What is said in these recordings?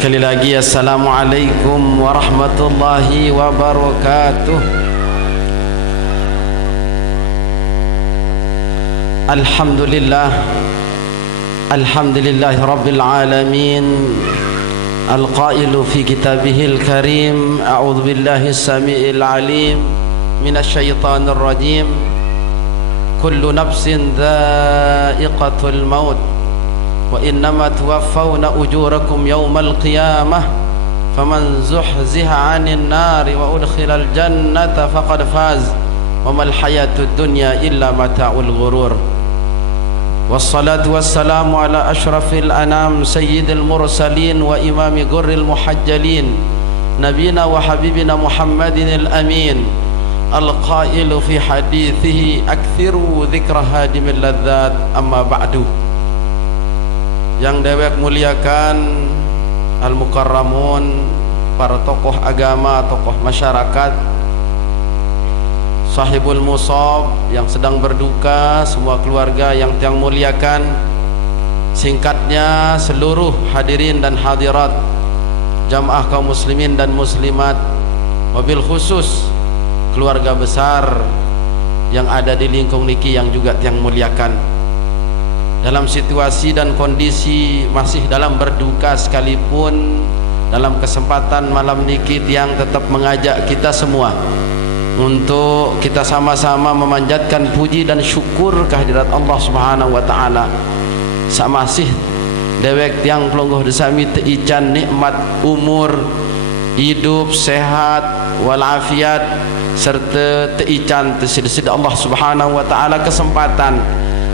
Sekali lagi Assalamualaikum warahmatullahi wabarakatuh. Alhamdulillah rabbil alamin. Al-qailu fi kitabihil karim, a'udzu billahi as-sami'il alim minasy syaithanir rajim. Kullu nafsin dha'iqatul maut wa innama tuwaffawna ujurakum yawmal qiyamah faman zuhziha 'anil nari wa udkhilal jannata faqad faz wa mal hayatud dunya illa mata'ul ghurur. Wassalatu wassalamu ala ashrafil anam sayyidil mursalin wa imami gurril muhajjalin nabiyina wa habibina Muhammadinil amin al-qailu fi hadithihi akthiru dhikra hadimil ladzat amma ba'du. Yang dewek muliakan al-mukarramun, para tokoh agama, tokoh masyarakat, sahibul musab yang sedang berduka, semua keluarga yang tiang muliakan, singkatnya seluruh hadirin dan hadirat jamaah kaum muslimin dan muslimat, wabil khusus keluarga besar yang ada di lingkung niki yang juga tiang muliakan. Dalam situasi dan kondisi masih dalam berduka sekalipun, dalam kesempatan malam niki tiang tetap mengajak kita semua untuk kita sama-sama memanjatkan puji dan syukur kehadirat Allah Subhanahu wa taala. Samasih dewek tiang pelonggoh desami teican nikmat umur, hidup sehat walafiat serta teican tesid Allah Subhanahu wa taala kesempatan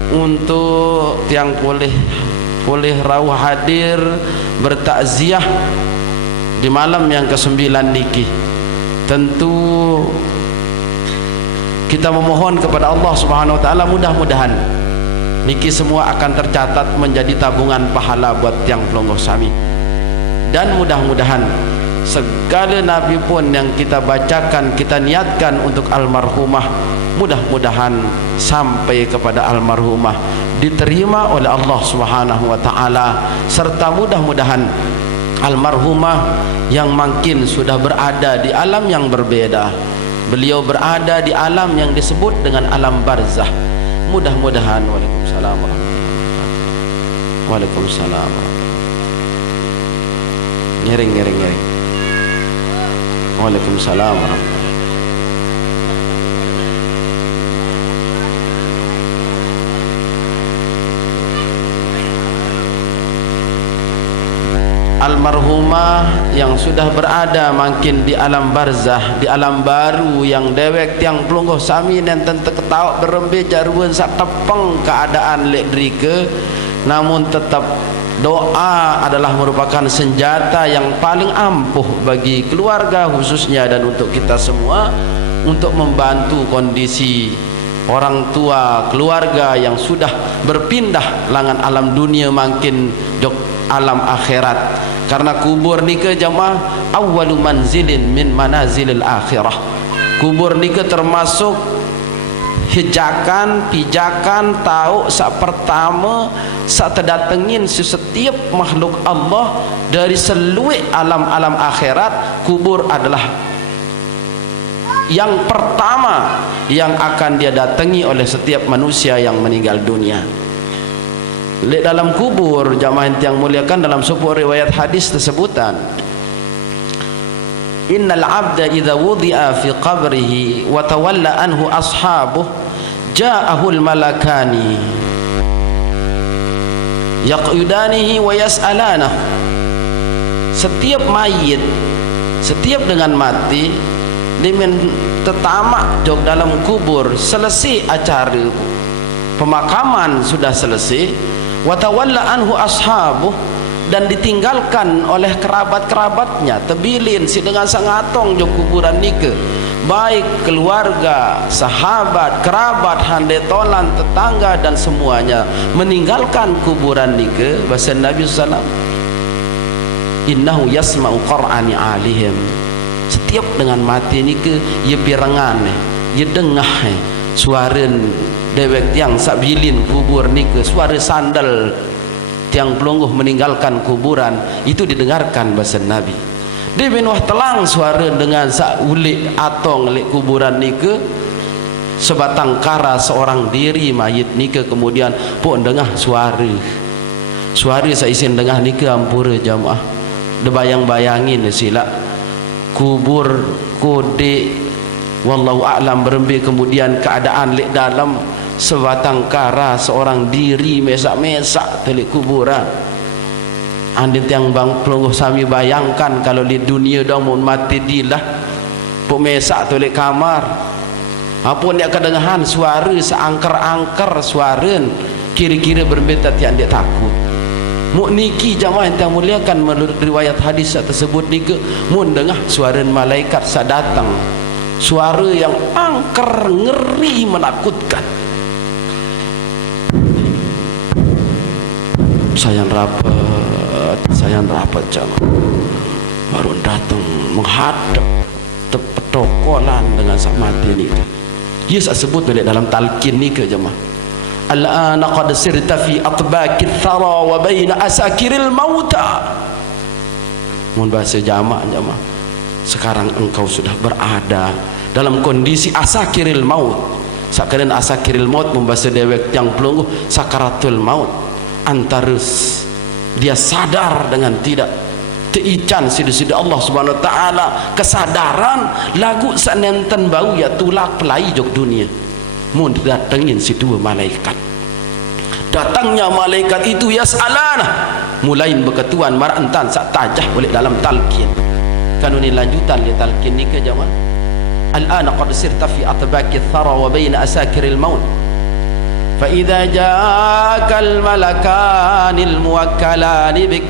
untuk tiang boleh rawuh hadir bertakziah di malam yang ke-9 niki. Tentu kita memohon kepada Allah Subhanahu wa taala, mudah-mudahan niki semua akan tercatat menjadi tabungan pahala buat tiang pelonggoh sami, dan mudah-mudahan segala nabi pun yang kita bacakan, kita niatkan untuk almarhumah, mudah-mudahan sampai kepada almarhumah diterima oleh Allah Subhanahu wa taala, serta mudah-mudahan almarhumah yang makin sudah berada di alam yang berbeda, beliau berada di alam yang disebut dengan alam barzah, mudah-mudahan. Waalaikumsalam warahmatullahi wabarakatuh. Waalaikumsalam. Ngiring. Waalaikumsalam warahmatullahi. Almarhumah yang sudah berada makin di alam barzah, di alam baru yang dewek tiang pelungguh sami dan tentu ketawa berembe jaruan sak tepeng keadaan lek drike, namun tetap doa adalah merupakan senjata yang paling ampuh bagi keluarga khususnya dan untuk kita semua, untuk membantu kondisi orang tua keluarga yang sudah berpindah langan alam dunia makin jok alam akhirat. Karena kubur nika jamaah awwalu manzilin min manazilil akhirah. Kubur nika termasuk hijakan, pijakan, tahu sak pertama sak terdatengin setiap makhluk Allah dari seluruh alam-alam akhirat. Kubur adalah yang pertama yang akan dia datangi oleh setiap manusia yang meninggal dunia. Dalam kubur jamaah yang muliakan, dalam sebuah riwayat hadis tersebutan, innal abda idza wudi'a fi qabrihi wa tawalla anhu ashabuh ja'ahul malakani yaqudanihi wa yas'alanahu. Setiap mayit, setiap dengan mati dimen tetamak jog dalam kubur, selesai acara pemakaman sudah selesai, watawalla anhu ashabuh, dan ditinggalkan oleh kerabat-kerabatnya, tebilin si dengan sangatong jog kuburan nike, baik keluarga, sahabat, kerabat, handetolan, tetangga dan semuanya meninggalkan kuburan nike. Bahasa Nabi SAW, innahu yasma'u qur'ani alihim. Setiap dengan mati nike ye pirengan, ye dengah suara dewek tiang sabilin kubur nike, suara sandal tiang pelungguh meninggalkan kuburan, itu didengarkan bahasa Nabi. Dia bin wah telang suara dengan sak ulik atong lek kuburan ni ke sebatang kara seorang diri mayit ni ke, kemudian pun dengar suara saya isin dengar ni ke ampura jamaah. Dia bayang-bayangin sila kubur kode wallahu a'lam berembi, kemudian keadaan lek dalam sebatang kara seorang diri mesak-mesak telik kuburan. Andin tiang bang pelungguh sami bayangkan kalau di dunia dah mun mati dilah pun mesak telik kamar. Apun dia kedengaran suara seangker-angker suara kira-kira berbeda tiang dia takut. Muk niki jamaah yang muliakan, menurut riwayat hadis tersebut niki mun dengar suara malaikat sak datang, suara yang angker ngeri menakutkan. Sayang rapat jamaah baru datang menghadap tepetokolan dengan sak mati ni. Ia sebut balik dalam talqin ni ke jemaah. Al-ana qad sirta fi atbaqit thara wa baina asakiril mauta. Mun bahasa jamaah sekarang engkau sudah berada dalam kondisi asakiril maut. Sakaran asakiril maut membahasa dewek yang pelungguh sakaratul maut. Antarus dia sadar dengan tidak teican sida-sida Allah Subhanahu wa taala, kesadaran lagu sanenten bau ya tulak pelai jok dunia. Mun datengin si dua malaikat, datangnya malaikat itu yasalana mulain berketuan marantan sak tajah boleh dalam talqin. Kanun ini lanjutan li talqin ni ke jamaah. Al-ana qad sirta fi atbaqi thara wa baina asakiril maut fa idza jaakal malakanil muwakkalani bik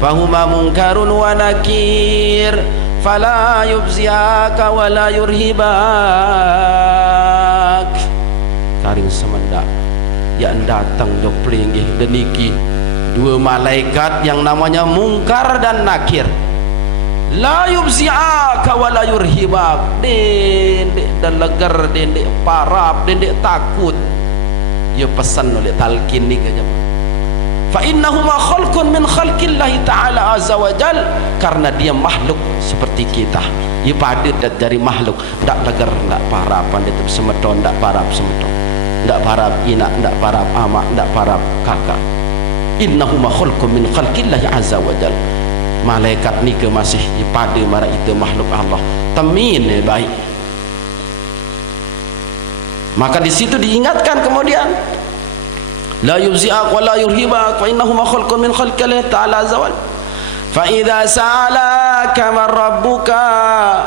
fahuma munkarun wa nakir fala yubziyaka wa la yurhibak. Karing semendak yang datang jok pelinggih deniki dua malaikat yang namanya Mungkar dan Nakir. La yubziyaka wa la yurhibak. Dendek dan leger, dendek parap, dendek takut. Ia pesan oleh talqin ni ke jemaah. Fa innahuma khalqun min khalqillahi ta'ala azza wa jal, karena dia makhluk seperti kita. Ia padat dari makhluk, tak leger, tak parap, pandai semeton, tak parap semeton, tak parap inak, tak parap amak, tak parap kakak. Innahuma khalqun min khalqillahi azza wa jal. Malaikat ni ke masih pada mara itu makhluk Allah. Tamin baik. Maka di situ diingatkan kemudian la yubzi'ak wa la yurhibak fa innahuma khalqun min khalqillahi ta'ala azza wa jalla. Fa idza sa'alaka man rabbuka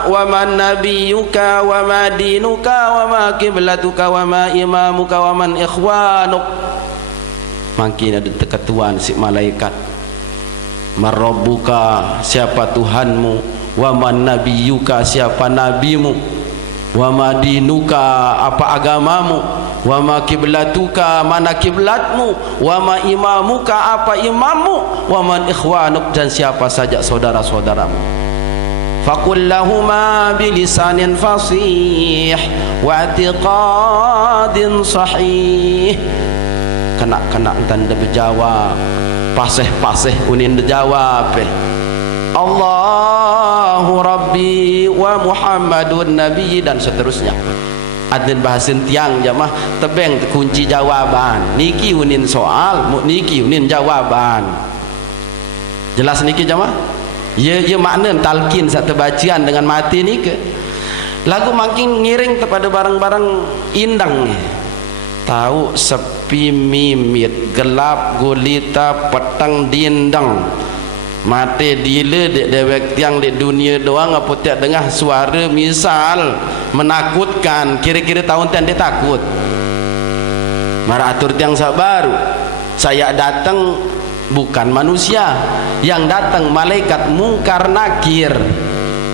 wa man nabiyyuka wa ma dinuka wa ma qiblatuka wa ma imamuka wa man ikhwanuk. Makin ada ketuan si malaikat. Man rabbuka, siapa Tuhanmu, wa man nabiyyuka, siapa nabimu, wa ma dinuka, apa agamamu, wa ma kiblatuka, mana kiblatmu, wa ma imamuka, apa imammu, wa man ikhwanuk, dan siapa saja saudara-saudaramu. Faqul lahuma bilisanin fasih wa i'tiqadin sahih. Kena-kena tanda berjawab, pasih-pasih unin berjawab. Allahu Rabbi wa Muhammadun Nabi, dan seterusnya. Adin bahasin tiang jamaah tebeng kunci jawaban. Niki unin soal, niki unin jawaban. Jelas niki jamaah? Ya makna talqin satu bacaan dengan mati ni ke. Lagu makin ngiring kepada barang-barang indang ni. Tahu sepi mimit, gelap gulita, petang dindang. Mati dila dek dewek tiang di dunia doang apa tiap dengar suara misal menakutkan, kira-kira tahun tiang dia takut. Mara atur tiang sabaru. Saya datang bukan manusia, yang datang malaikat Mungkar Nakir.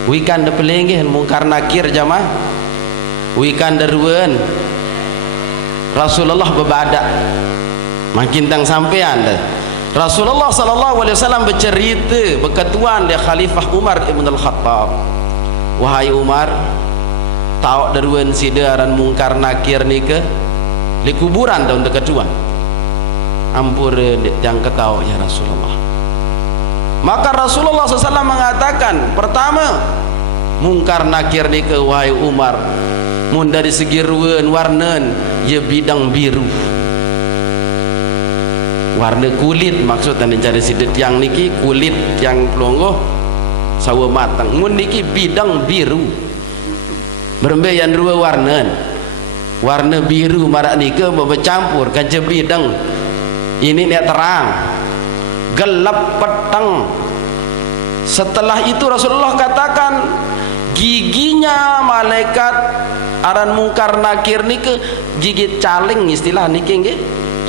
Wikan de pelenggih Mungkar Nakir jamaah. Wikan deruan Rasulullah berbadak. Makin tang sampean dah. Rasulullah sallallahu alaihi wasallam bercerita berketuan dia Khalifah Umar ibn al-Khattab. Wahai Umar, tahu deruan sidaran Mungkar Nakir ni ke di kuburan tahun kedua. ampura yang ketau ya Rasulullah. Maka Rasulullah SAW mengatakan, pertama, mungkar nakir ni ke wahai Umar, mun dari segi ruan warnan ia bidang biru, warna kulit maksudnya mencari sidet yang niki kulit yang pelonggoh sawa matang, mun niki bidang biru berembeyan dua warna, warna biru marak nika bercampur kaca bidang ini ni terang gelap petang. Setelah itu Rasulullah katakan giginya malaikat aran mungkar nakir ni ke gigi caling istilah niki nggih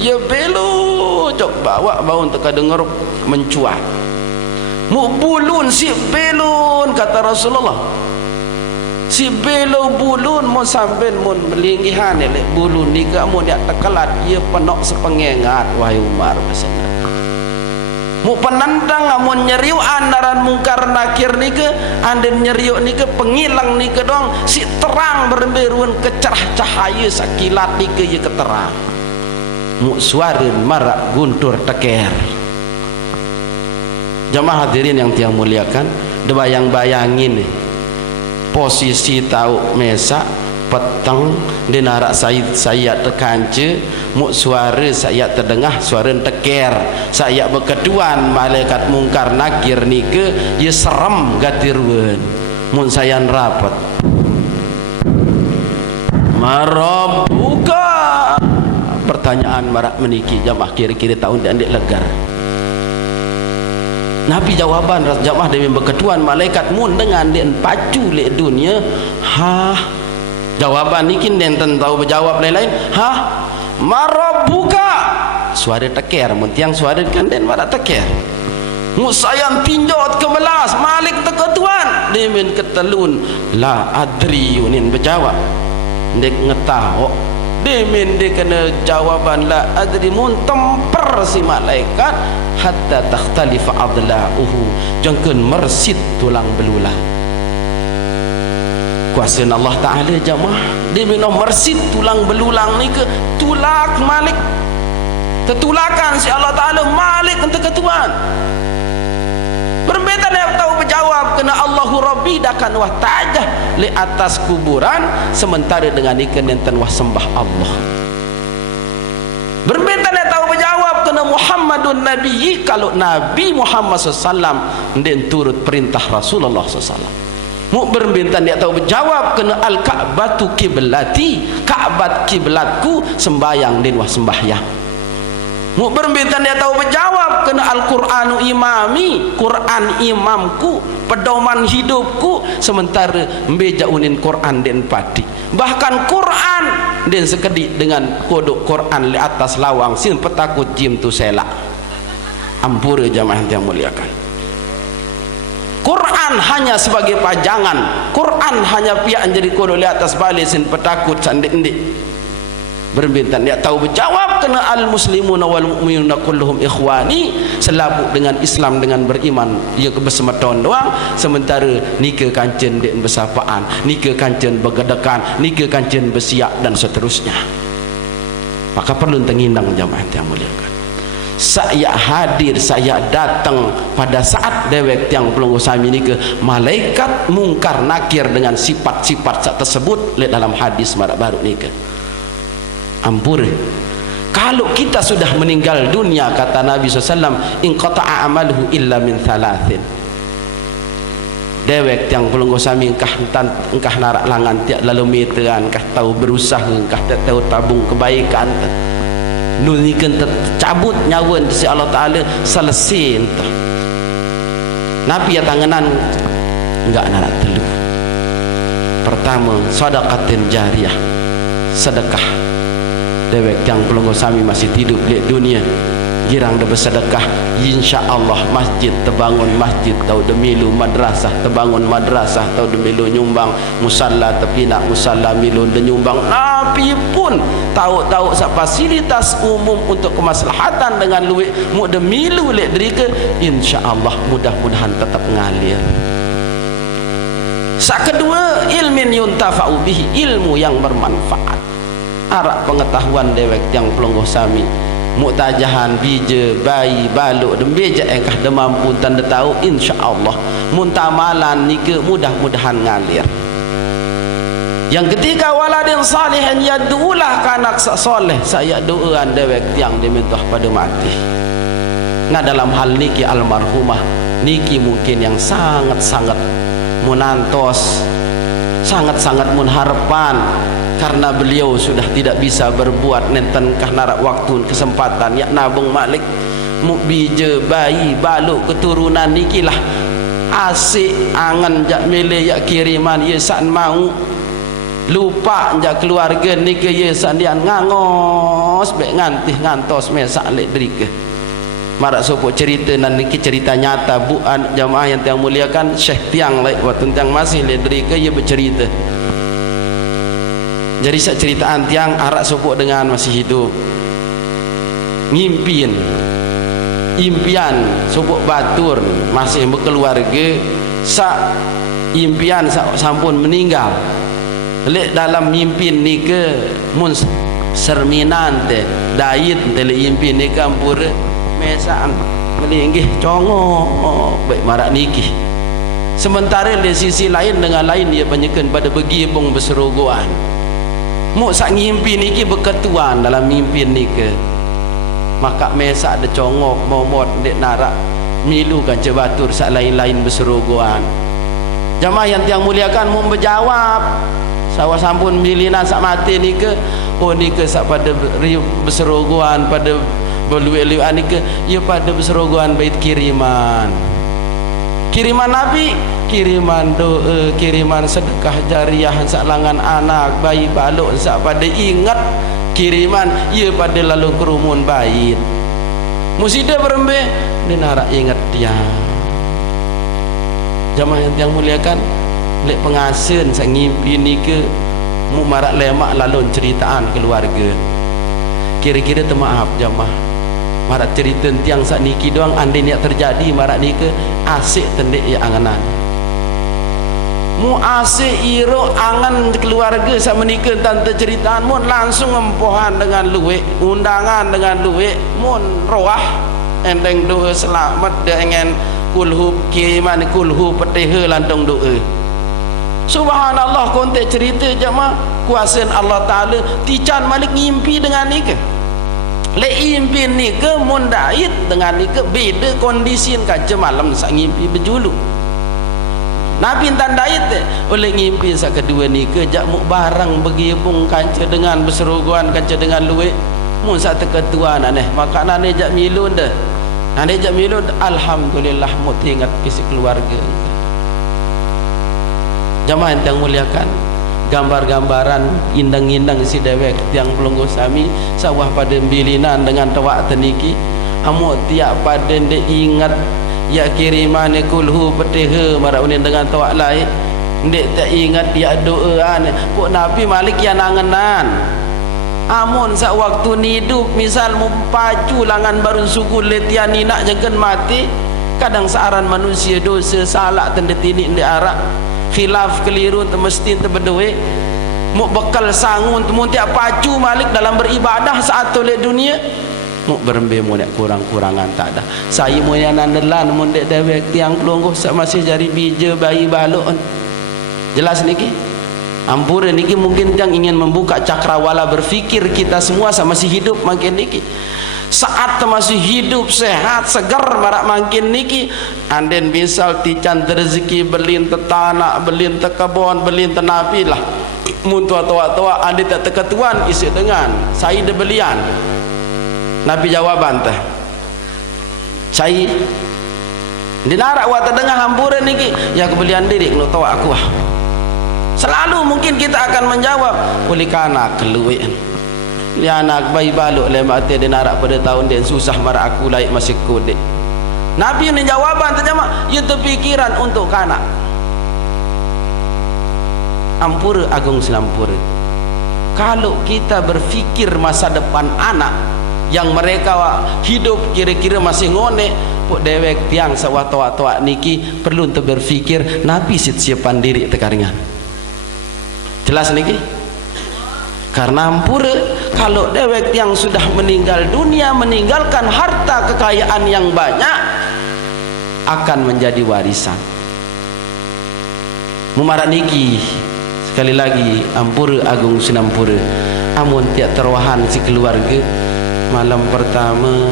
ya belo cok bawa bau untuk dengar mencuat mu bulun si belun kata Rasulullah, si belo bulun mau sampai mau melinggihan elek bulun ni ke mau dia tekelat ia penok sepengengat wahai Umar pesanan mu penandang amun nyeriuan naran mungkar nakir ni ke anden nyeriuk ni ke pengilang ni ke dong si terang berberuan kecerah cahaya sakilat ni ke ia keterang mu suarin marak guntur teker. Jamaah hadirin yang tiang muliakan, debayang-bayangin posisi tahu mesak petang di narak saya terkanca mu suara saya terdengar suara teker saya berkeduan malaikat mungkar nakir ni ke ia serem gatirun mun saya rapat marabuka pertanyaan marak meniki jamaah kira-kira tahun dan dek legar Nabi jawaban jamaah demi berkeduan malaikat mun dengan dia pacu le dunia jawaban nikin nenten tahu berjawab lain-lain marabuka suara teker mentiang suara kan den marak teker musayam tinjot kebelas malik teketuan demin ketelun la adri unin berjawab dek ngetah demin dia kena jawaban la adri mun temper si malaikat hatta takhtalifa adla'uhu jangkeun mersit tulang belulang kuasa Allah Ta'ala jamaah dia minum mersit tulang belulang ni ke tulak malik tertulakan si Allah Ta'ala malik untuk ketuan berbeda yang tahu berjawab kena Allahu Rabbi dakan wah tajah li atas kuburan sementara dengan ikan enten wah sembah Allah berbeda yang tahu berjawab kena Muhammadun Nabi kalau Nabi Muhammad SAW dan turut perintah Rasulullah SAW mu berbintan dia tahu berjawab kena al-Ka'batu kiblati Ka'bat kiblatku sembayang din wah sembahyang mu berbintan dia tahu berjawab kena Al-Qur'anu imami Quran imamku pedoman hidupku sementara membeja unin Quran din pati bahkan Quran din sekedik dengan kodok Quran di atas lawang sin petakut jim tu selak ampura jamaah yang muliakan Quran hanya sebagai pajangan Quran hanya pihak jadi kodok di atas balik sin petakut sandik-ndik berbintan dia tahu berjawab kena al-muslimuna wal mu'minuna kulluhum ikhwani selabuk dengan Islam dengan beriman ia kebersemeton doang sementara nikah kancen dek bersapaan nikah kancen bergedekan nikah kancen bersiap dan seterusnya maka perlu tengindang jamaah yang muliakan saya hadir saya datang pada saat dewek yang pelunggu sami nikah malaikat mungkar nakir dengan sifat-sifat tersebut lihat dalam hadis marak baru nikah ampur kalau kita sudah meninggal dunia kata Nabi SAW inqata'a amaluhu illa min thalathin dewek yang pelunggu sami engkah narak langan tiap lalu meteran engkah tahu berusaha engkah tahu tabung kebaikan nunikan tercabut nyawa si Allah Ta'ala selesai entah Nabi ya tanganan enggak narak telu pertama sedekatin jariyah sedekah dewek yang pelunggu sami masih hidup di dunia girang dah bersedekah insyaallah masjid terbangun masjid tau demilu madrasah terbangun madrasah tau demilu nyumbang musalla terpinak musalla milu dan nyumbang Nabi pun tahu-tahu fasilitas umum untuk kemaslahatan dengan luwek mu demilu lek derika insyaallah mudah-mudahan tetap ngalir. Sak kedua ilmin yuntafa'u bihi ilmu yang bermanfaat arak pengetahuan dewek yang pelungguh sami muktajahan bija bayi baluk dembeja engkah demampu tanda tahu insyaallah muntamalan nika mudah-mudahan ngalir. Yang ketiga waladin salihin yad'ulah kanak soleh saya doa anda dewek tiang diminta pada mati. Nah dalam hal niki almarhumah niki mungkin yang sangat-sangat menantos, sangat-sangat mengharapan karena beliau sudah tidak bisa berbuat nenten karena waktu kesempatan ya nabung malik mubija bayi baluk keturunan nikilah asik angan jak milih ya kiriman ya san mau lupa jak keluarga nika ye sandian ngangos bek ngantih ngantos mesak lek drike marak sopo cerita nan niki cerita nyata bu jamaah yang tiang muliakan Syekh tiang lek waktu tiang masih lek drike ye bercerita. Jadi sak ceritaan tiang arak sopo dengan masih hidup ngimpin impian sopo batur masih berkeluarga sak impian sak sampun meninggal lek dalam mimpin ni ke mun serminan te dait tele impin ni kampur mesaan melinggih congok baik marak niki sementara di sisi lain dengan lain dia banyakan pada begibung berserogoan mu sak ngimpi niki berketuan dalam mimpin ni ke maka mesak ada congok momot dek narak milu kan cebatur sak lain-lain berserogoan. Jamaah yang tiang muliakan mu berjawab sawa sampun milinan sak mati ni ke oh ni ke sak pada berserogoan pada berluan ni ke ia pada berserogoan bait kiriman Nabi kiriman doa kiriman sedekah jariah sak langan anak bayi baluk sak pada ingat kiriman ia pada lalu kerumun bait musida berembe dia narak ingat dia. Jamaah yang tiang muliakan lek pengasen sak ngimpi ni ke mu marak lemak lalu ceritaan keluarga kira-kira temaaf jamaah marak cerita tiang sak niki doang andai niat terjadi marak ni ke asik tendek ya anganan mu asik iro angan keluarga sak menikah tante ceritaan mu langsung empohan dengan luwek undangan dengan luwek mun roah endeng doa selamat dengan kulhu kiriman kulhu petiha landong doa. Subhanallah konteks cerita jemaah kuasa Allah Ta'ala tican malik ngimpi dengan ni ke lek impi ni ke mundait dengan ni ke beda kondisi kaca malam sak ngimpi berjulu Nabi tandait oleh ngimpi sak kedua ni ke jak muk barang begibung kanca dengan berserogoan kanca dengan luwek mun sak terketuan aneh maka nane jak milun dah nane jak milun alhamdulillah mu ingat isi keluarga. Jamaah yang muliakan gambar-gambaran indang-indang si dewek tiang pelunggu sami sawah pada bilinan dengan tawak teniki amu tiap pada ndek ingat ya kiriman kulhu petiha marak unin dengan tawak lain ndek tak ingat ya doaan kok Nabi Malik yang nangenan amun sak waktu hidup misal mumpacu langan baru suku letian ni nak jengken mati kadang searan manusia dosa salah tendetini ndek arak khilaf keliru mesti terberdua mu bekal sangun mu tiap pacu malik dalam beribadah saat toleh dunia mu berembe mu nek kurang-kurangan tak ada saya mu yang nandelan mu dek dewek tiang pelungguh sak masih jari bija bayi baluk jelas niki ampura niki mungkin yang ingin membuka cakrawala berfikir kita semua sama masih hidup makin niki saat masih hidup sehat segar marak makin niki anden misal tican rezeki belin tanah belin kebon belin tenapi lah mun tua-tua ande tak terketuan isi dengan saya de belian Nabi jawaban teh saya dinarak wa tengah hampura niki ya kebelian diri nu tawa aku selalu mungkin kita akan menjawab oleh kana keluwe dia anak bayi baluk le mati dia narak pada tahun dia susah marak aku laik masih kodek Nabi ni jawaban terjemah itu pikiran untuk kanak ampura agung selampura kalau kita berfikir masa depan anak yang mereka hidup kira-kira masih ngone pok dewek tiang sawah toa-toa niki perlu untuk berfikir Nabi siapan diri tekaringan jelas niki Karena ampura kalau dewek yang sudah meninggal dunia meninggalkan harta kekayaan yang banyak akan menjadi warisan. Mumarak niki sekali lagi ampura agung sinampura amun tiap terwahan si keluarga malam pertama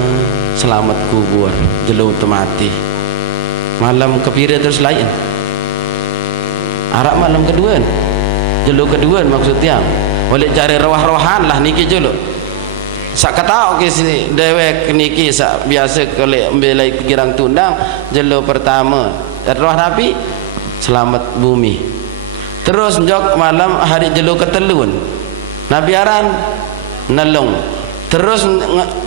selamat kubur jelo mati, malam kepira terus lain harap malam kedua jelo kedua maksudnya boleh cari roh-rohan lah niki jelo sak kata okey sini dewek niki sak biasa kalau belai girang tundang jelo pertama roh nabi selamat bumi, terus jok malam hari jelo ketelun nabi aran nelung, terus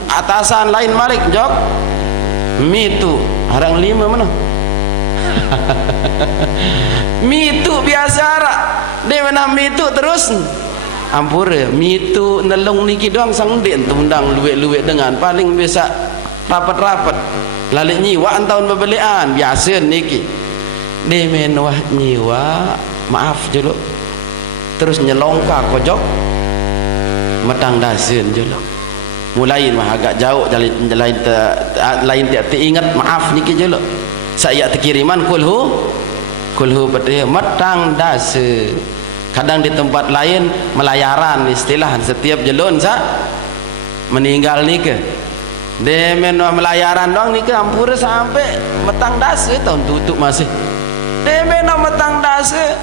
atasan lain malik jok mitu harang lima mana mitu biasa arak dia mana mitu terus ampura mitu nelung niki doang sang den tundang luwek-luwek dengan paling biasa rapat-rapat lalik nyiwa tahun berbelian biasa niki dia menwah nyiwa maaf jelo terus nyelongka kojok metang dasen jelo mulai mah agak jauh lain tak ingat maaf niki jelo saya terkiriman kulhu betul metang dase kadang di tempat lain melayaran istilah setiap jelon sa meninggal niki demen melayaran doang niki ampura sampai metang dase tahun tutup masih demen metang dase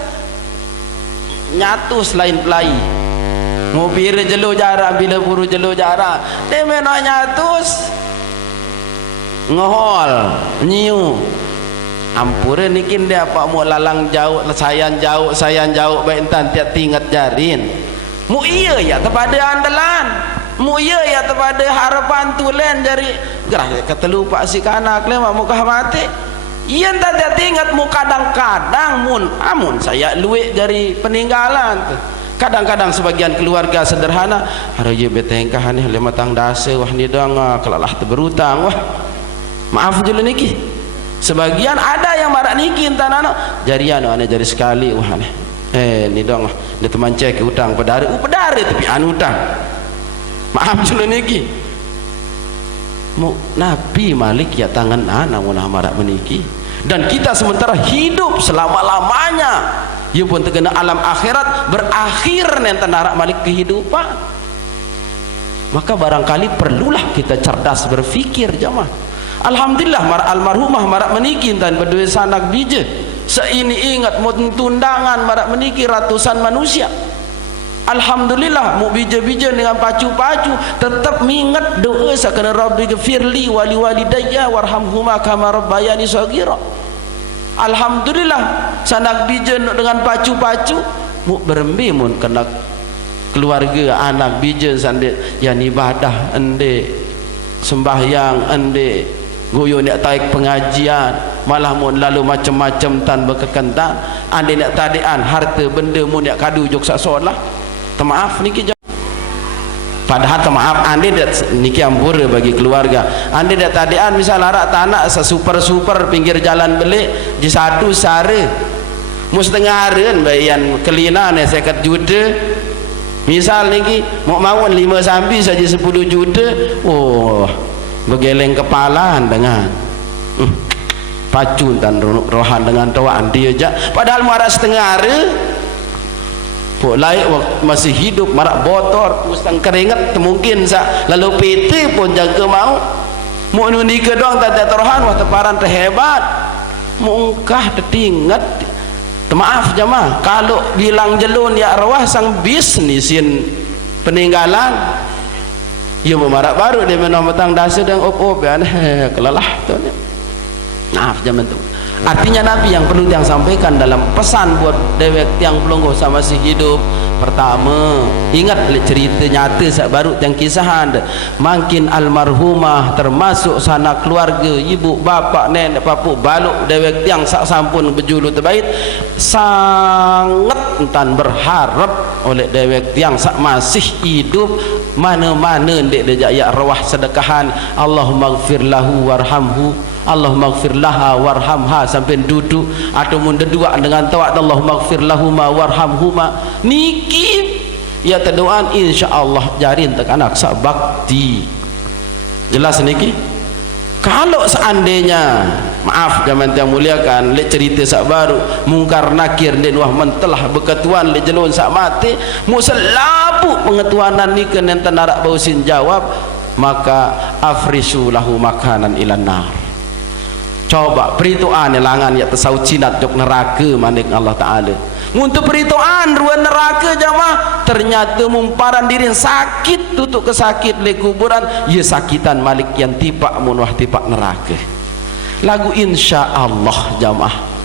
nyatu selain pelai mobil jelo jarak bila buru jelo jarak demen nyatus ngohol nyiu ampura nikin dia apa mau lalang jauh sayang jauh baik entan tiap tingat jarin mu iya ya kepada andalan mu iya ya kepada harapan tulen dari gerah kata lupa si kanak le muka mati iya entar tiap tingat mu kadang-kadang amun saya luwek dari peninggalan kadang-kadang sebagian keluarga sederhana haraya betengkah nih lima tang dase wah ni doang kelalah berutang wah maaf julu niki sebagian ada yang marak niki entan jarian ane jari sekali wah nih ni doang dia teman cek utang pedari tapi anu utang maaf julu niki mu nabi malik ya tangan namun marak meniki dan kita sementara hidup selama-lamanya ia pun terkena alam akhirat berakhir nenten narak malik kehidupan maka barangkali perlulah kita cerdas berfikir jamaah. Alhamdulillah marak almarhumah marak meniki dan berdua sanak bija seini ingat tundangan marak meniki ratusan manusia. Alhamdulillah mu bija-bija dengan pacu-pacu tetap mengingat doa sakana rabbi ghfirli wali walidayya warhamhuma kama rabbayani shaghira. Alhamdulillah sanak bija dengan pacu-pacu mu berembi mun kena keluarga anak bija sande yang ibadah ende sembahyang ende goyo nak taik pengajian malah mun lalu macam-macam tan berkekentan ande nak tadian harta benda mun nak kadu jok sak solah maaf niki padahal maaf ande dak niki ampura bagi keluarga ande dak tadian misal arak tanak super pinggir jalan belik di satu sare mus tengah hareun bayan kelina ne 50 juta misal niki mau mawon 5 sampai saja 10 juta oh bergeleng kepala dengan pacun dan rohan dengan tawaan dia je padahal marak setengah hari laik masih hidup marak botor mustang keringat mungkin lalu PT pun jaga mau nikah doang tak ada rohan wah teparan terhebat mungkah tertingat maaf jemaah kalau bilang jelun ya arwah sang bisnisin peninggalan ia memarak baru dia menomotang dasa dan op-op ya kelelah tu maaf zaman tu artinya Nabi yang perlu yang sampaikan dalam pesan buat dewek yang pelonggo sama si hidup pertama ingat cerita nyata sak baru yang kisahan makin almarhumah termasuk sanak keluarga ibu bapa nenek papu baluk dewek yang sak sampun berjulu terbaik sangat entan berharap oleh dewek yang sak masih hidup mana-mana ndek dejak ya arwah sedekahan Allahumma ighfir lahu warhamhu Allahumma ighfir laha warhamha sampai duduk atau mun dua dengan tawad Allahumma ighfir lahuma warhamhuma niki ia terdoa insyaallah jarin tek anak sak bakti. Jelas niki. Kalau seandainya maaf jaman yang muliakan lek cerita sak baru mungkar nakir den wah mentelah beketuan lek jelun sak mati mu selabu pengetuanan nike nenten narak bausin jawab maka afrisu lahu makanan ilan nar. Coba perituan langan ya tesau cinat jok neraka manik Allah Ta'ala untuk perituan ruang neraka jamaah ternyata mumparan diri sakit tutup kesakit le kuburan ya sakitan malik yang tipak munwah tipak neraka lagu insyaallah jamaah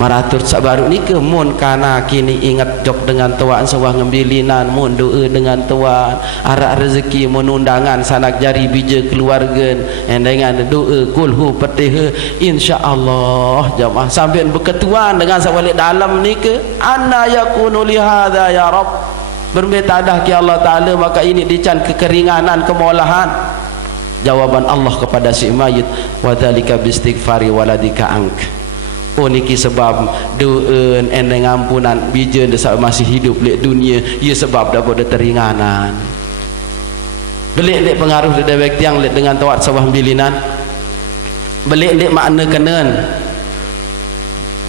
maratur sabaru ni ke mun kana kini ingat jok dengan tuan sawah ngembilinan mun doa dengan tuan arak rezeki mun undangan sanak jari bija keluarga dengan doa kulhu petih insyaallah jamaah sampai berketuan dengan sawalik dalam ni ke anna yakunu li hadza ya rab bermetadah ki Allah Taala maka ini dican kekeringanan kemolahan jawaban Allah kepada si mayit wa dzalika biistighfari waladika ank. Oh niki sebab doa endeng ampunan bija desa masih hidup lek dunia ia sebab dapat teringanan belik lek pengaruh de dewek tiang lek dengan tawat sawah bilinan belik lek makna kenen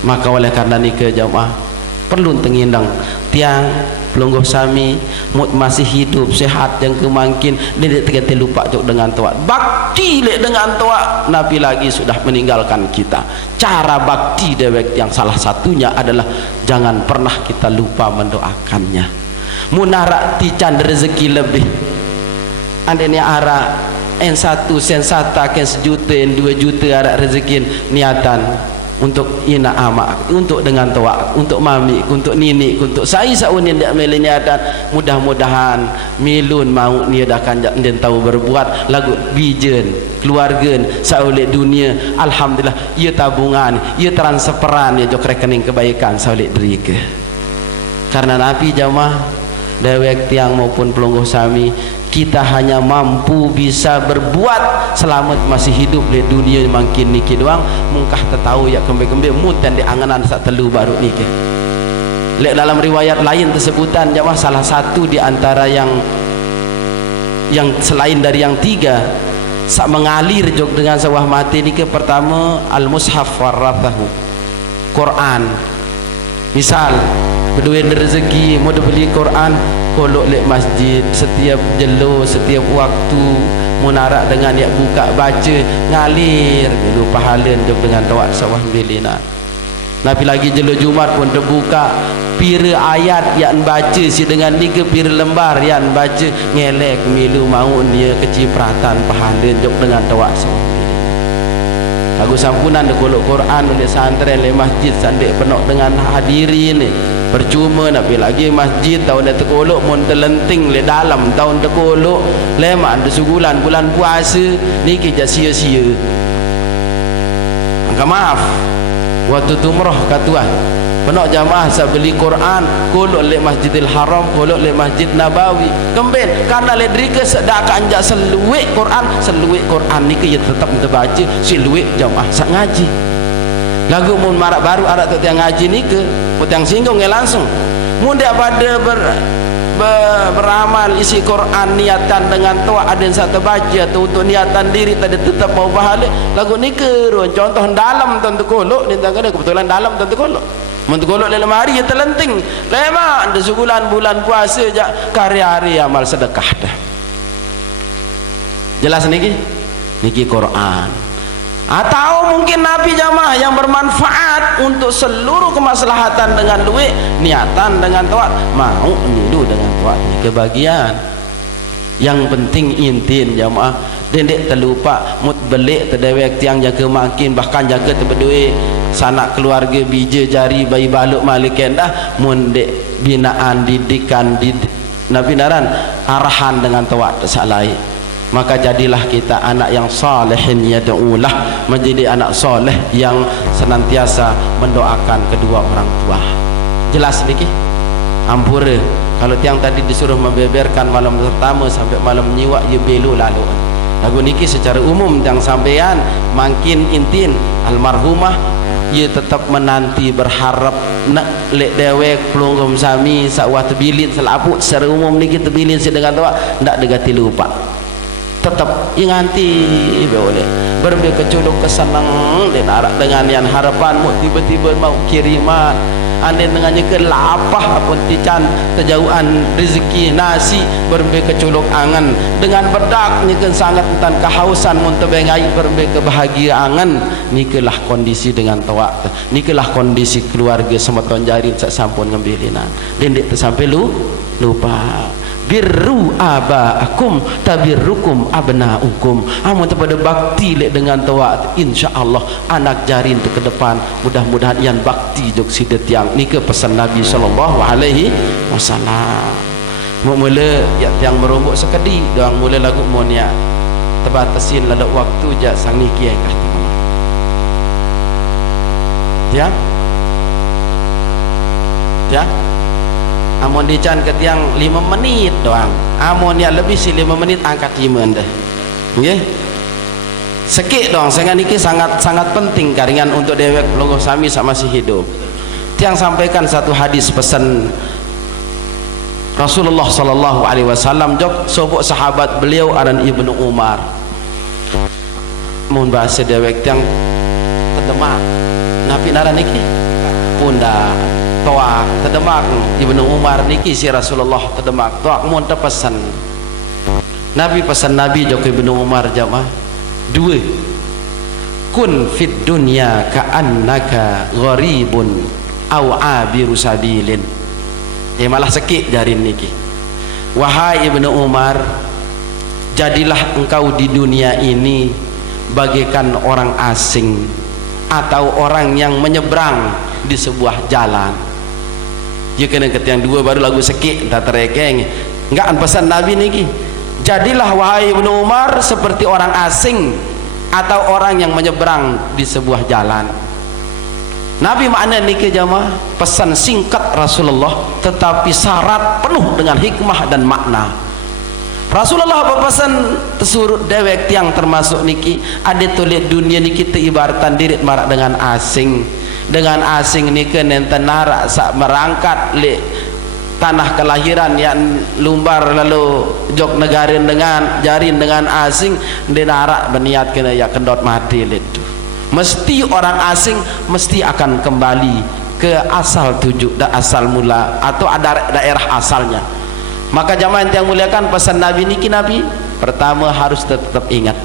maka oleh karena nike jamaah perlu tengindang tiang pelungguh sami mut masih hidup sehat yang kemangkin dia terkata lupa jok dengan tuat bakti lek dengan tuat Nabi lagi sudah meninggalkan kita cara bakti dewek yang salah satunya adalah jangan pernah kita lupa mendoakannya munarak tican rezeki lebih andainya arak N1 sensata ken sejuta N2 juta arak rezeki niatan untuk ina amak untuk dengan tua untuk mami untuk nini untuk saya saunin dak meleniatan mudah-mudahan milun mau ni dah kan den tahu berbuat lagu bijen keluarga saulik dunia alhamdulillah ia tabungan ia transferan ia jok rekening kebaikan saulik derike karena Nabi jamaah dewek tiang maupun pelungguh sami kita hanya mampu bisa berbuat selamat masih hidup di dunia makin niki doang mungkah tertahu ya kembe-kembe mutan di anganan sak telu baru niki lek dalam riwayat lain tersebutan jamaah salah satu di antara yang selain dari yang tiga sak mengalir jok dengan sawah mati niki pertama al-mushaf warathahu Quran misal berduit rezeki mau beli Quran kolok lek masjid setiap jelo setiap waktu munarak dengan yang buka baca ngalir dulu pahala dengan tawat sawah bilinan Nabi lagi jelo Jumat pun terbuka pira ayat yang baca si dengan ni ke pira lembar yang baca ngelek milu mau dia kecipratan pahala dengan tawat sawah bilinan lagu sampunan de kolok Quran oleh santren le masjid sandek penuh dengan hadirin ni percuma nak pergi lagi masjid tahun dah terkolok mun terlenting le dalam tahun terkolok lemak ada sebulan bulan puasa ni kita sia-sia angka maaf waktu umrah katuan penuh jamaah saya beli Quran kolok le Masjidil Haram kolok le Masjid Nabawi kemben karena le drike sedak anjak seluik Quran ni ke tetap terbaca siluik jamaah sak ngaji lagu mun marak baru arak tu tiang ngaji ni ke tiang singgung ya langsung mun dia pada beramal isi Quran niatan dengan tua ada yang satu baca tu untuk niatan diri tadi tetap mau pahala lagu ni ke contoh dalam tentu kolok ni tak ada kebetulan dalam tentu kolok mun kolok dalam hari ya terlenting lema ada sebulan bulan puasa je karya-hari amal sedekah dah jelas niki Quran atau mungkin Nabi jamaah yang bermanfaat untuk seluruh kemaslahatan dengan duit niatan dengan tawat mau nilu dengan tawat ni kebahagiaan yang penting intin jamaah dendek terlupa mut belik terdewek tiang jaga makin bahkan jaga terberduit sanak keluarga bija jari bayi baluk malik dah mun dek binaan didikan Nabi naran arahan dengan tawat salai maka jadilah kita anak yang salihin yad'ulah menjadi anak soleh yang senantiasa mendoakan kedua orang tua jelas niki ampura kalau tiang tadi disuruh membeberkan malam pertama sampai malam nyiwak ye belu lalu lagu niki secara umum tiang sampean makin intin almarhumah ia tetap menanti berharap nak lek dewek pelunggum sami sawah tebilin selaput secara umum ni kita tebilin sedang tawa ndak degati lupa tetap inganti boleh berbe keculuk kesenang dan arak dengan yang harapanmu tiba-tiba mau kiriman ande dengannya ke lapah pun tican terjauhan rezeki nasi berbe keculuk angan dengan bedak ni kan sangat tentang kehausan mun tebengai berbe kebahagiaan nikelah kondisi dengan tawak nikelah kondisi keluarga semeton jarin sak sampun ngambilinan dendek tersampai lupa birru abaakum tabirrukum abnaukum amun kepada bakti lek dengan tawak insyaallah anak jarin tu ke depan mudah-mudahan yang bakti jok sidet yang ni ke pesan Nabi sallallahu alaihi wasallam mula ya yang merumbuk sekedi doang mula lagu monia terbatasin lalu waktu ja sang niki kah ya amun dican ke tiang 5 menit doang amun ya lebih si 5 menit angkat iman dah nggih sekik doang sehingga niki sangat penting karingan untuk dewek pelungguh sami sak masih hidup tiang sampaikan satu hadis pesan Rasulullah sallallahu alaihi wasallam jok sobok sahabat beliau aran Ibnu Umar mun bahasa dewek tiang tedemak napi naran niki punda toak terdemak Ibnu Umar niki si Rasulullah terdemak toak mun pesan Nabi pesan Nabi jok Ibnu Umar jamaah dua kun fid dunya ka'annaka gharibun aw abiru sabilin malah sekik jarin niki wahai Ibnu Umar jadilah engkau di dunia ini bagaikan orang asing atau orang yang menyeberang di sebuah jalan. Ya kena ketiang dua baru lagu sekik tak terekeng enggak pesan Nabi niki jadilah wahai Ibnu Umar seperti orang asing atau orang yang menyeberang di sebuah jalan. Nabi makna niki jamaah pesan singkat Rasulullah tetapi syarat penuh dengan hikmah dan makna. Rasulullah berpesan tersurut dewek tiang termasuk niki ada tulis dunia niki ibaratan diri marak dengan asing niki nenten narak sak merangkat le tanah kelahiran yang lumbar lalu jok negarin dengan jarin dengan asing dia narak berniat kena ya kendot mati itu mesti orang asing mesti akan kembali ke asal tujuh dan asal mula atau ada daerah asalnya. Maka jamaah yang muliakan pesan Nabi niki Nabi pertama harus tetap ingat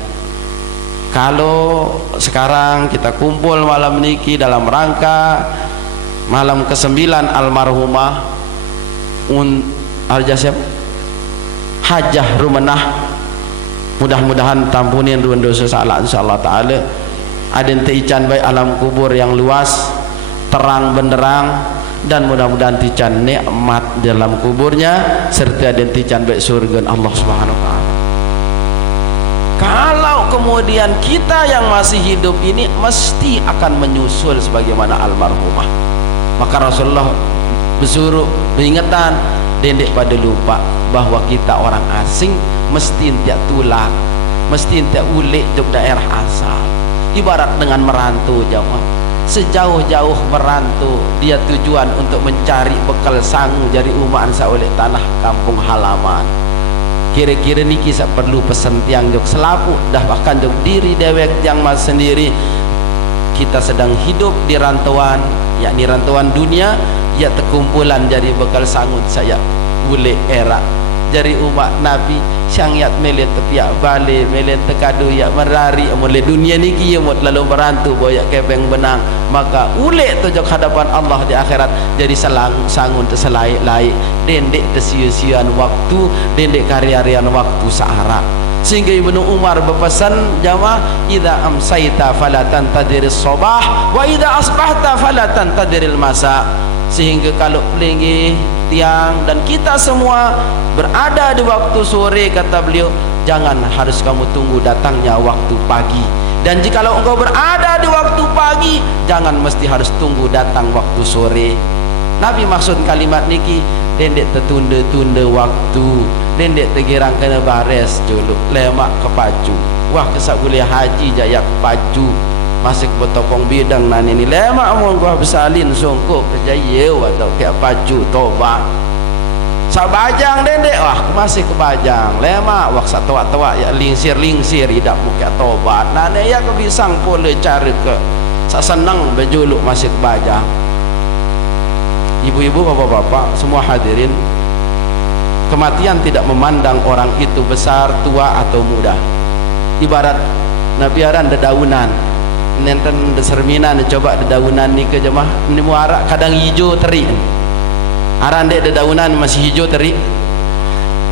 kalau sekarang kita kumpul malam niki dalam rangka malam ke-9 almarhumah Hajah Rumenah mudah-mudahan tampunin ruan dosa salah insyaallah taala ada tican baik alam kubur yang luas terang benderang dan mudah-mudahan tican nikmat dalam kuburnya serta ada tican baik surga Allah Subhanahu wa taala. Kalau kemudian kita yang masih hidup ini mesti akan menyusul sebagaimana almarhumah, maka Rasulullah bersuruh peringatan dendek pada lupa bahwa kita orang asing mesti entiak tulak, mesti entiak ulik di daerah asal. Ibarat dengan merantau jamaah, sejauh-jauh merantau dia tujuan untuk mencari bekal sangu dari umaan saolek tanah kampung halaman. Kira-kira niki sak perlu pesan tiang jok selapu dah bahkan jok diri dewek yang mas sendiri kita sedang hidup di rantauan yakni rantauan dunia ya terkumpulan dari bekal sangut saya boleh era dari umat Nabi sang yat melet tepiak balik melet tekadu ya merari mulai dunia niki ya mut lalu merantau boyak kepeng benang maka ulek tu jok hadapan Allah di akhirat jadi sangun terselai-lai dendek tersiu-siuan waktu dendek karya-karyan waktu searah sehingga Ibnu Umar berpesan jamaah idza amsayta fala tantadiris sabah wa idza asbahta fala tantadiril masa sehingga kalau pelinggih tiang dan kita semua berada di waktu sore kata beliau jangan harus kamu tunggu datangnya waktu pagi dan jikalau engkau berada di waktu pagi jangan mesti harus tunggu datang waktu sore. Nabi maksud kalimat niki dendek tertunda-tunda waktu dendek tergirang kena bares dulu lemak kepacu wah kesak boleh haji jaya kepacu masih bertopong bidang nani ni lemak mau gua bersalin songkok kejaya atau kayak baju tobat sabajang dendek wah masih kebajang lemak wak satwa-twa ya lingsir-lingsir hidup kayak tobat nani ya kebisang pula cara ke senang berjuluk masih kebajang. Ibu-ibu, bapak-bapak, semua hadirin, kematian tidak memandang orang itu besar, tua atau muda. Ibarat nabiaran dedaunan nenten deserminan coba dedaunan ni ke jemaah ni muarak kadang hijau teri aran dek dedaunan masih hijau teri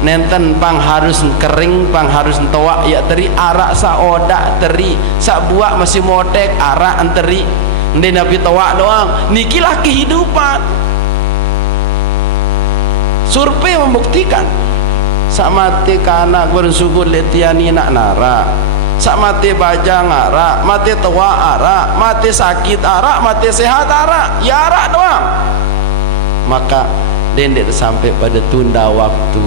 nenten pang harus kering pang harus toak ya teri arak sa odak teri sa buak masih motek arak teri ndi nabi toak doang nikilah kehidupan. Survei membuktikan sak mati kana bersyukur letiani nak nara sak mati bajang arak mati tua arak mati sakit arak mati sehat arak ya arak doang. Maka dendek sampai pada tunda waktu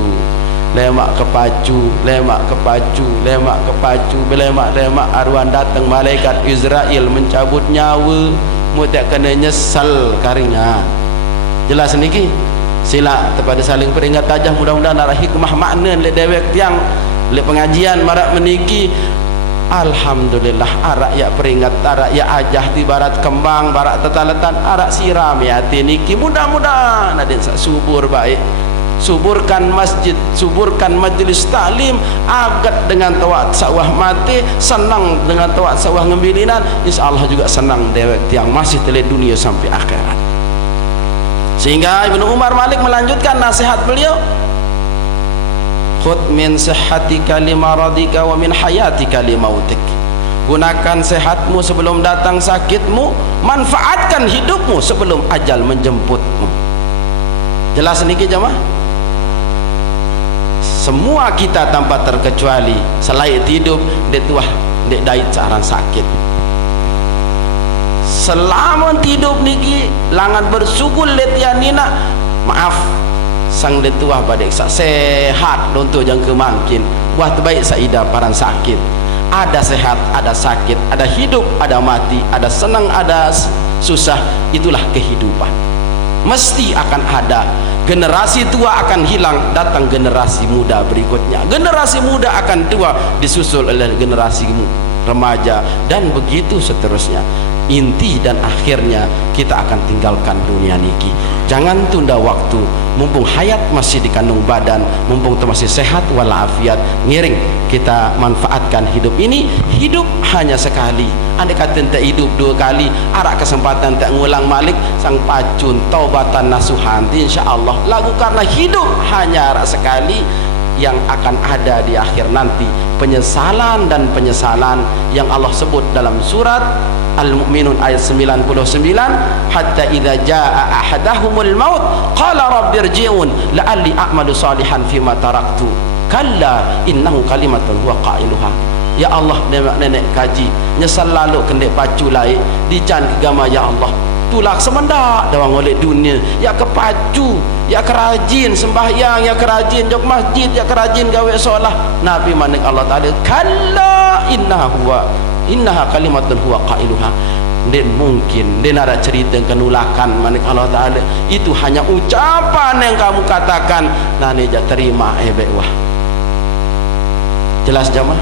lemak kepacu lemak kepacu lemak kepacu belemak-lemak arwah datang malaikat Israel mencabut nyawa mu tak kena nyesal karinya. Jelas niki sila kepada saling peringat tajah mudah-mudahan arah hikmah makna le dewek tiang le pengajian marak meniki alhamdulillah arak ya peringat arak ya ajah di barat kembang barat tetaletan arak siram ya niki mudah-mudahan ada subur baik suburkan masjid suburkan majlis taklim agat dengan tawat sawah mati senang dengan tawat sawah ngembilinan insyaallah juga senang dewek tiang masih tele dunia sampai akhirat. Sehingga Ibnu Umar Malik melanjutkan nasihat beliau, khudh min sihhatika limaradika wa min hayatika limautik. Gunakan sehatmu sebelum datang sakitmu, manfaatkan hidupmu sebelum ajal menjemputmu. Jelas niki jemaah? Semua kita tanpa terkecuali selain hidup dek tuah dek dait searan sakit. Selama hidup niki langan bersyukur letianina maaf sang detuah badek sehat untuk yang kemakin buat baik saida paran sakit ada sehat ada sakit ada hidup ada mati ada senang ada susah itulah kehidupan mesti akan ada generasi tua akan hilang datang generasi muda berikutnya generasi muda akan tua disusul oleh generasi remaja dan begitu seterusnya. Inti dan akhirnya kita akan tinggalkan dunia niki. Jangan tunda waktu, mumpung hayat masih di kandung badan, mumpung masih sehat walafiat, ngiring kita manfaatkan hidup ini. Hidup hanya sekali. Andai kata tak hidup dua kali, arak kesempatan tak ngulang malik sang pacun taubatan nasuhan insyaallah. Lagu karena hidup hanya arak sekali yang akan ada di akhir nanti penyesalan dan penyesalan yang Allah sebut dalam surat Al-Mu'minun ayat 99 hatta idza jaa ahadahumul maut qala rabbirji'un la'alli a'malu salihan fima taraktu kalla innahu kalimatun huwa qailuha. Ya Allah nenek kaji nyesal lalu kendek pacu lain dican agama ya Allah tulak semendak dawang oleh dunia ya kepacu ya kerajin sembahyang ya kerajin jok masjid ya kerajin gawe solah Nabi manik Allah Ta'ala kalla innaha kalimatun huwa qailuha. Dan mungkin dia ada cerita kenulakan manik Allah Ta'ala itu hanya ucapan yang kamu katakan nah ni jak terima wah. Jelas jamaah?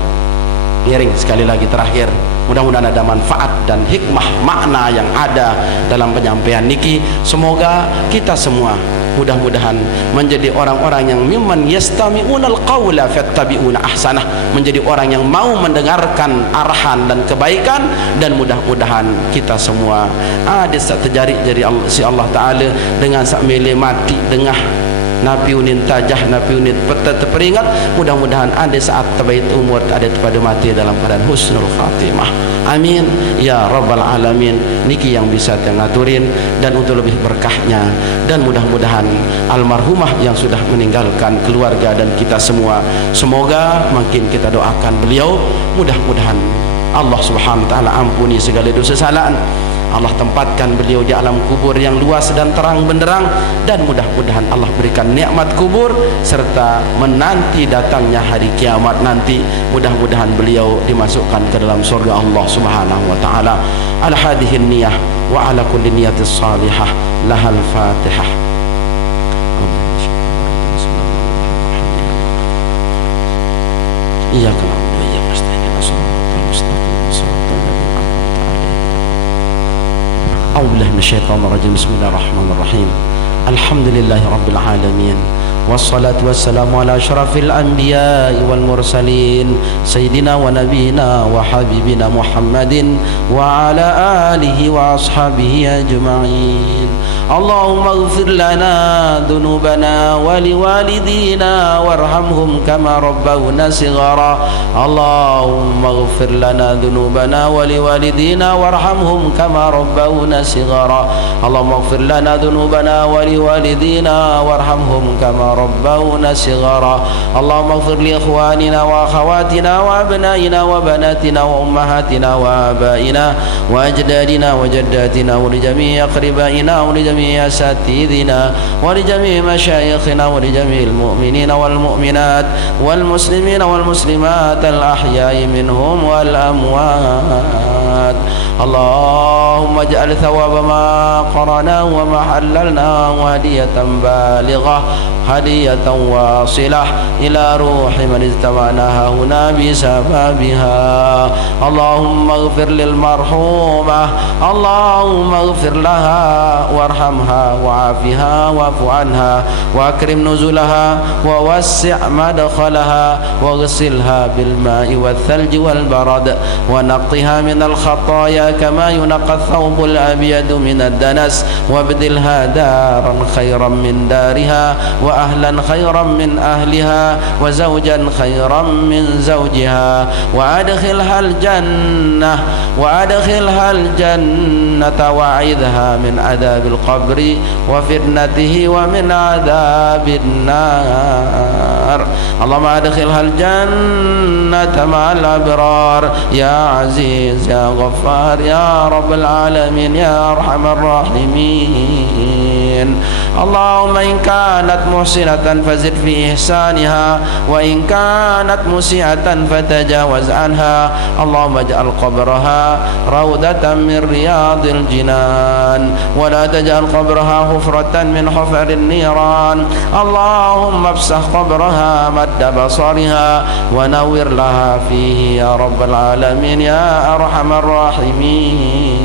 Ngiring sekali lagi terakhir mudah-mudahan ada manfaat dan hikmah makna yang ada dalam penyampaian niki. Semoga kita semua mudah-mudahan menjadi orang-orang yang mimman yastami'unal qawla fattabi'una ahsanah, menjadi orang yang mau mendengarkan arahan dan kebaikan, dan mudah-mudahan kita semua ada saat terjadi dari Allah Ta'ala dengan sak mele mati dengah Nabi unin tajah Nabi unit peta terperingat mudah-mudahan ada saat terbaik umur ada pada mati dalam keadaan husnul khatimah amin ya rabbal alamin. Niki yang bisa ngaturin dan untuk lebih berkahnya dan mudah-mudahan almarhumah yang sudah meninggalkan keluarga dan kita semua semoga makin kita doakan beliau mudah-mudahan Allah Subhanahu wa taala ampuni segala dosa kesalahan Allah tempatkan beliau di alam kubur yang luas dan terang benderang, dan mudah-mudahan Allah berikan nikmat kubur serta menanti datangnya hari kiamat nanti. Mudah-mudahan beliau dimasukkan ke dalam surga Allah Subhanahu wa taala. Ala hadhihi niyah wa ala kulli niyatis salihah lahal Fatihah. Iyyaka na'budu wa iyyaka nasta'in shiratal mustaqim shiratal ladzina an'amta 'alaihim. A'udzu billahi minasyaitonir rajim. Bismillahirrahmanirrahim. Alhamdulillahi rabbil alamin. Wassalatu wassalamu ala asyrafil anbiya'i wal mursalin sayyidina wa nabiyina wa habibina Muhammadin wa ala alihi wa ashabihi ajma'in. Allahumma ighfir lana dhunubana wa liwalidina warhamhum kama rabbawna shighara. Allahumma ighfir lana dhunubana wa liwalidina warhamhum kama rabbawna shighara. Allahumma ighfir lana dhunubana wa liwalidina warhamhum kama ربونا صغارا. اللهم اغفر لإخواننا وأخواتنا وأبنائنا وبناتنا وأمهاتنا وآبائنا وأجدادنا وجداتنا ولجميع أقربائنا ولجميع أساتذتنا ولجميع مشايخنا ولجميع المؤمنين والمؤمنات والمسلمين والمسلمات الأحياء منهم والأموات. اللهم اجعل ثواب ما قرأناه وما حللناه هدية بالغة هدية واصلة إلى روح من اجتمعناها هنا بسببها. اللهم اغفر للمرحومة، اللهم اغفر لها وارحمها وعافها واعف عنها واكرم نزلها ووسع مدخلها واغسلها بالماء والثلج والبرد ونقها من الخطايا كما ينقى الثوب الأبيض من الدنس، وابدلها دارا خيرا من دارها وأهلا خيرا من أهلها وزوجا خيرا من زوجها، وأدخلها الجنة وأعذها من عذاب القبر وفتنته ومن عذاب النار. اللهم أدخلها الجنة مع الأبرار يا عزيز يا غفار يا رب العالمين يا أرحم الراحمين. اللهم إن كانت محسنة فزد في إحسانها وإن كانت مسيئة فتجاوز عنها. اللهم اجعل قبرها روضة من رياض الجنان ولا تجعل قبرها حفرة من حفر النيران. اللهم افسح قبرها مد بصرها ونور لها فيه يا رب العالمين يا أرحم الراحمين.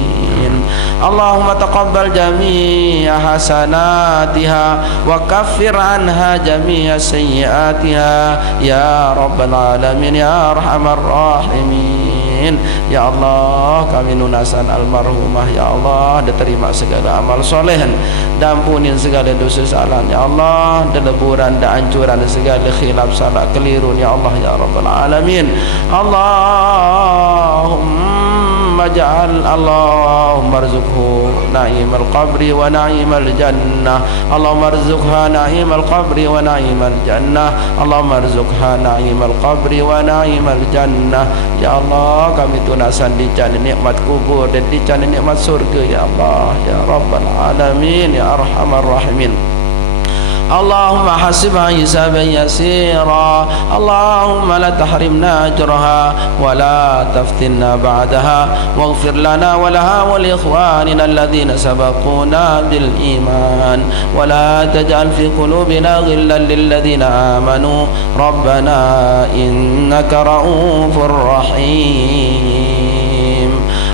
اللهم تقبل جميع حسناتها وكفر عنها جميع سيئاتها يا رب العالمين يا أرحم الراحمين. Ya Allah, kami lunasan almarhumah ya Allah, diterima segala amal soleh, dampunin segala dosa salah ya Allah, deleburan dan ancuran segala khilaf salah keliru ya Allah ya Rabbal Alamin. Allahumma ja'al Allahumma arzuqhu na'imal qabri wa na'imal jannah. Allahumma arzuqha na'imal qabri wa na'imal jannah. Allahumma arzuqha na'imal qabri wa na'imal jannah. Ya Allah, kami tunasan dican nikmat kubur dan dican nikmat surga ya Allah ya Rabbal Alamin ya Arhamar Rahimin. Allahumma hasibha hisaban yasira. Allahumma la tahrimna ajraha wa la taftinna ba'daha waghfir lana wa laha wa li ikhwanina alladhina sabaquna bil iman wa la taj'al fi qulubina ghillan lil ladhina amanu rabbana innaka ra'ufur rahim.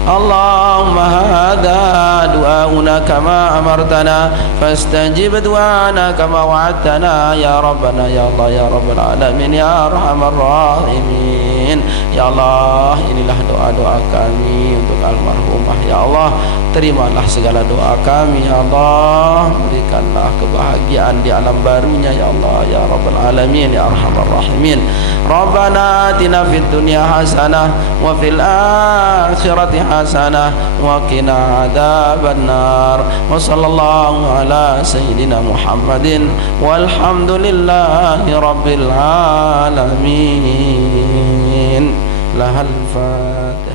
Allahumma hadha du'auna kama amartana fastajib du'ana kama wa'adtana ya Rabbana ya Allah ya Rabbal Alamin ya Arhamar Rahimin. Ya Allah, inilah doa-doa kami untuk almarhumah ya Allah, terimalah segala doa kami ya Allah, berikanlah kebahagiaan di alam barunya ya Allah ya Rabbal Alamin ya Arhamar Rahimin. Rabbana atina fid dunya hasanah wa fil akhirati hasanah wa qina adzabannar. Wa sallallahu ala sayyidina Muhammadin walhamdulillahi rabbil alamin. Lahal Fatihah.